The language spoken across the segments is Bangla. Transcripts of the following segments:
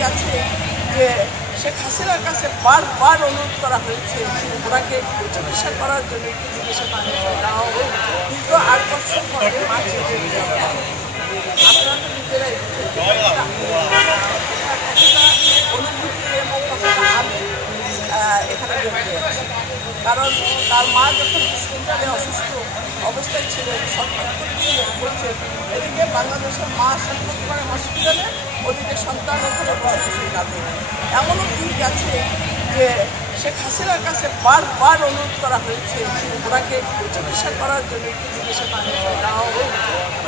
গেছে যে শেখ হাসিনার কাছে বারবার অনুরোধ করা হয়েছে ওনাকে একটু চিকিৎসা করার জন্য একটু বিদেশে পাঠিয়ে দেওয়া হবে। দীর্ঘ 8 বছর পরে মাঝে আপনারা তো নিজেরাই অনুভূতি এবং আবেগ এখানে জড়িয়ে আছে। কারণ তার মা যখন সেন্টারে অসুস্থ অবস্থায় ছিলেন সরকার করছেন, এদিকে বাংলাদেশের মা করে হসপিটালে, ওদিকে সন্তান ওখানে বসে কাঁদে। এমনও দিন গেছে যে শেখ হাসিনার কাছে বারবার অনুরোধ করা হয়েছে ওনাকে একটু চিকিৎসা করার জন্য একটু বিদেশে পাঠিয়ে দেওয়া হবে।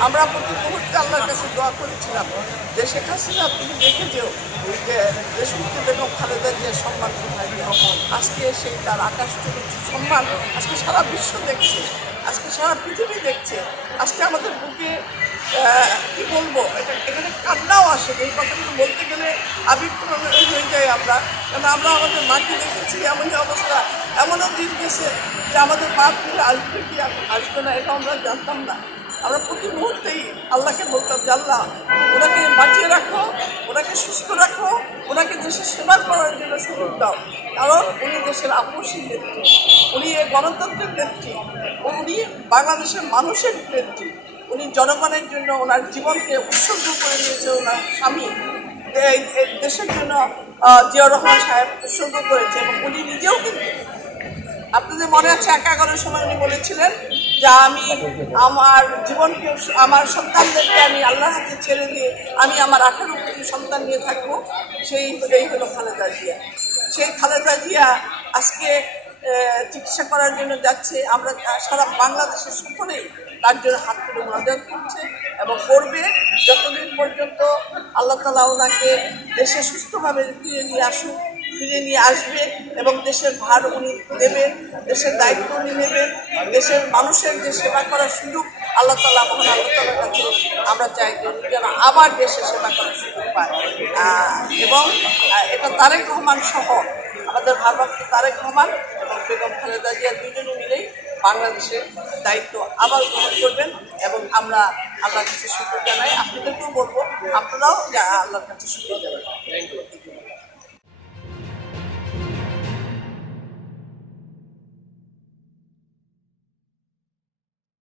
আমরা প্রতি মুহূর্তে আল্লাহর কাছে দোয়া করেছিলাম যে শেখ হাসিনা তুমি দেখে যেও যে দেশমুক্তি বেগম খালেদা জিয়ার সম্মান কোথায়। আজকে সেই তার আকাশ সম্মান আজকে সারা বিশ্ব দেখছে, আজকে সারা পৃথিবী দেখছে। আজকে আমাদের বুকে কি বলবো, এখানে কান্নাও আসে। এই কথাগুলো বলতে গেলে আবেগপ্রবণ হয়ে যায় আমরা, কারণ আমরা আমাদের মাকে দেখেছি এমনই অবস্থা। এমনও দিন গেছে যে আমাদের মা ফিরে আসবে কি আসবে না এটা আমরা জানতাম না। আমরা প্রতি মুহূর্তেই আল্লাহকে বলতাম যে আল্লাহ ওনাকে বাঁচিয়ে রাখো, ওনাকে সুস্থ রাখো, ওনাকে দেশের সেবা করার জন্য সুযোগ দাও। কারণ উনি দেশের আপসী নেত্রী, উনি গণতন্ত্রের নেত্রী, উনি বাংলাদেশের মানুষের নেত্রী। উনি জনগণের জন্য ওনার জীবনকে উৎসর্গ করে দিয়েছে। ওনার স্বামী দেশের জন্য জিয়াউর রহমান সাহেব উৎসর্গ করেছে এবং উনি নিজেও কিন্তু, আপনাদের মনে আছে 11 সময় উনি বলেছিলেন যে আমি আমার জীবনকে আমার সন্তানদেরকে আমি আল্লাহর হাতে ছেড়ে দিয়ে আমি আমার 18 কোটি সন্তান নিয়ে থাকবো। সেই হলো খালেদা জিয়া। সেই খালেদা জিয়া আজকে চিকিৎসা করার জন্য যাচ্ছে। আমরা সারা বাংলাদেশের সকলেই তার জন্য হাত তুলে মোনাজাত করছে এবং করবে যতদিন পর্যন্ত আল্লাহ তাআলা ওনাকে দেশে সুস্থভাবে ফিরে নিয়ে আসবে এবং দেশের ভার উনি দেবেন, দেশের দায়িত্ব উনি নেবেন। দেশের মানুষের যে সেবা করার সুযোগ আল্লাহ তাআলা মহান আল্লাহ তাআলার কাছে আমরা চাই যে যেন আবার দেশে সেবা করার সুযোগ পায়। এবং এটা তারেক রহমান সহ আমাদের ভারপ্রাপ্ত তারেক রহমান এবং বেগম খালেদা জিয়া দুজনে মিলেই বাংলাদেশের দায়িত্ব আবার গ্রহণ করবেন এবং আমরা আল্লাহর কাছে শুকর জানাই। আপনাদেরকেও বলবো আপনারাও আল্লাহর কাছে শুকর জানাবেন।